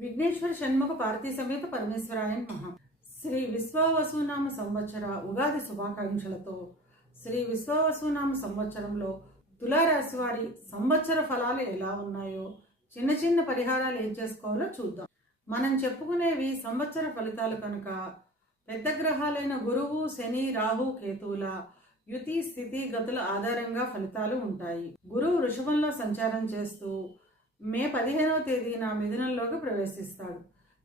విఘ్నేశ్వర షణ్ముఖ పార్వతీ సమేత పరమేశ్వరాయ మహా శ్రీ విశ్వవసునామ సంవత్సర ఉగాది శుభాకాంక్షలతో శ్రీ విశ్వవసునామ సంవత్సరంలో తులారాశి వారి సంవత్సర ఫలాలు ఎలా ఉన్నాయో చిన్న చిన్న పరిహారాలు ఏం చేసుకోవాలో చూద్దాం. మనం చెప్పుకునేవి సంవత్సర ఫలితాలు కనుక పెద్ద గ్రహాలైన గురువు శని రాహు కేతువుల యుతి స్థితి గతుల ఆధారంగా ఫలితాలు ఉంటాయి. గురువు వృషభంలో సంచారం చేస్తూ మే పదిహేనవ తేదీన మిథునంలోకి ప్రవేశిస్తాడు.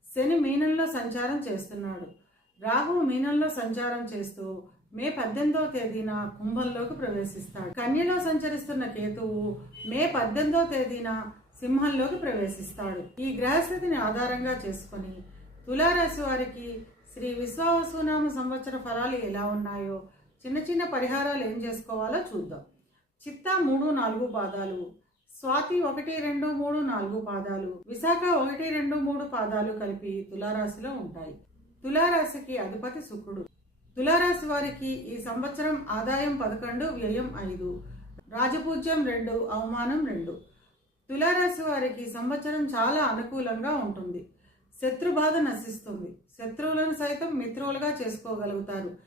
శని మీనంలో సంచారం చేస్తున్నాడు. రాహువు మీనంలో సంచారం చేస్తూ మే పద్దెనిమిదవ తేదీన కుంభంలోకి ప్రవేశిస్తాడు. కన్యలో సంచరిస్తున్న కేతువు మే పద్దెనిమిదవ తేదీన సింహంలోకి ప్రవేశిస్తాడు. ఈ గ్రహస్థితిని ఆధారంగా చేసుకొని తులారాశి వారికి శ్రీ విశ్వావసునామ సంవత్సర ఫలాలు ఎలా ఉన్నాయో చిన్న చిన్న పరిహారాలు ఏం చేసుకోవాలో చూద్దాం. చిత్తా మూడు నాలుగు పాదాలు స్వాతి ఒకటి రెండు మూడు నాలుగు పాదాలు. విశాఖ ఒకటి రెండు మూడు పాదాలు కలిపి తులారాశిలో ఉంటాయి. తులారాశికి అధిపతి శుక్రుడు. తులారాశి వారికి ఈ సంవత్సరం ఆదాయం పదకొండు వ్యయం ఐదు. రాజపూజ్యం రెండు అవమానం రెండు. తులారాశి వారికి సంవత్సరం చాలా అనుకూలంగా ఉంటుంది. శత్రుబాధ నశిస్తుంది. శత్రువులను సైతం మిత్రులుగా చేసుకోగలుగుతారు.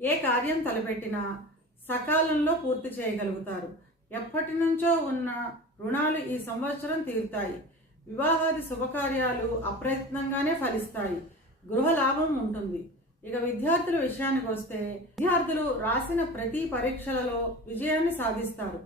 ఏ కార్యం తలపెట్టినా సకాలంలో పూర్తి చేయగలుగుతారు. ఎప్పటి నుంచో ఉన్న రుణాలు ఈ సంవత్సరం తీరుతాయి. వివాహాది శుభకార్యాలు అప్రయత్నంగానే ఫలిస్తాయి. గృహ లాభం ఉంటుంది. ఇక విద్యార్థుల విషయానికి వస్తే విద్యార్థులు రాసిన ప్రతి పరీక్షలలో విజయాన్ని సాధిస్తారు.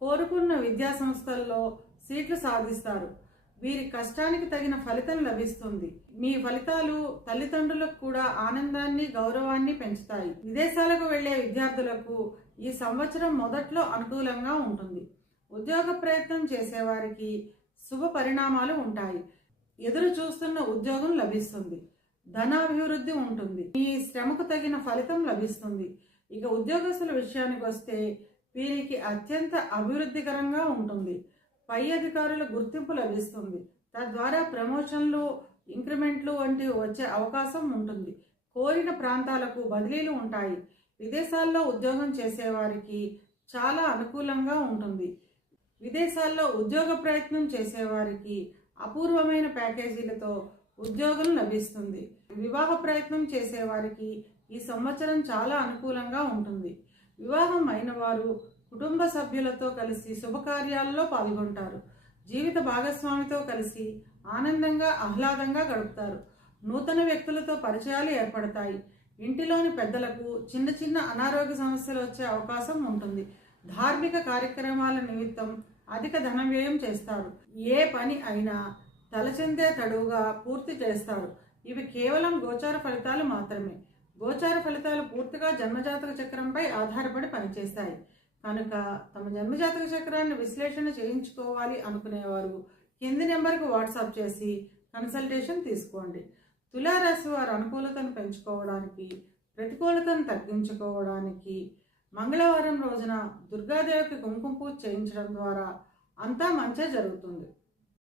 కోరుకున్న విద్యా సంస్థల్లో సీట్లు సాధిస్తారు. వీరి కష్టానికి తగిన ఫలితం లభిస్తుంది. మీ ఫలితాలు తల్లిదండ్రులకు కూడా ఆనందాన్ని గౌరవాన్ని పెంచుతాయి. విదేశాలకు వెళ్ళే విద్యార్థులకు ఈ సంవత్సరం మొదట్లో అనుకూలంగా ఉంటుంది. ఉద్యోగ ప్రయత్నం చేసేవారికి శుభ పరిణామాలు ఉంటాయి. ఎదురు చూస్తున్న ఉద్యోగం లభిస్తుంది. ధనాభివృద్ధి ఉంటుంది. మీ శ్రమకు తగిన ఫలితం లభిస్తుంది. ఇక ఉద్యోగస్తుల విషయానికి వస్తే వీరికి అత్యంత అభివృద్ధికరంగా ఉంటుంది. పై అధికారుల గుర్తింపు లభిస్తుంది. తద్వారా ప్రమోషన్లు ఇంక్రిమెంట్లు వంటివి వచ్చే అవకాశం ఉంటుంది. కోరిన ప్రాంతాలకు బదిలీలు ఉంటాయి. విదేశాల్లో ఉద్యోగం చేసేవారికి చాలా అనుకూలంగా ఉంటుంది. విదేశాల్లో ఉద్యోగ ప్రయత్నం చేసేవారికి అపూర్వమైన ప్యాకేజీలతో ఉద్యోగం లభిస్తుంది. వివాహ ప్రయత్నం చేసేవారికి ఈ సంవత్సరం చాలా అనుకూలంగా ఉంటుంది. వివాహం అయిన వారు కుటుంబ సభ్యులతో కలిసి శుభకార్యాల్లో పాల్గొంటారు. జీవిత భాగస్వామితో కలిసి ఆనందంగా ఆహ్లాదంగా గడుపుతారు. నూతన వ్యక్తులతో పరిచయాలు ఏర్పడతాయి. ఇంటిలోని పెద్దలకు చిన్న చిన్న అనారోగ్య సమస్యలు వచ్చే అవకాశం ఉంటుంది. ధార్మిక కార్యక్రమాల నిమిత్తం అధిక ధన వ్యయం చేస్తారు. ఏ పని అయినా తలచెందే తడువుగా పూర్తి చేస్తారు. ఇవి కేవలం గోచార ఫలితాలు మాత్రమే. గోచార ఫలితాలు పూర్తిగా జన్మజాతక చక్రంపై ఆధారపడి పనిచేస్తాయి. కనుక తమ జన్మజాతక చక్రాన్ని విశ్లేషణ చేయించుకోవాలి అనుకునేవారు. కింది నెంబర్కి వాట్సాప్ చేసి కన్సల్టేషన్ తీసుకోండి. తులారాశి వారు అనుకూలతను పెంచుకోవడానికి ప్రతికూలతను తగ్గించుకోవడానికి మంగళవారం రోజున దుర్గాదేవికి కుంకుమ పూజ చేయించడం ద్వారా అంతా మంచే జరుగుతుంది.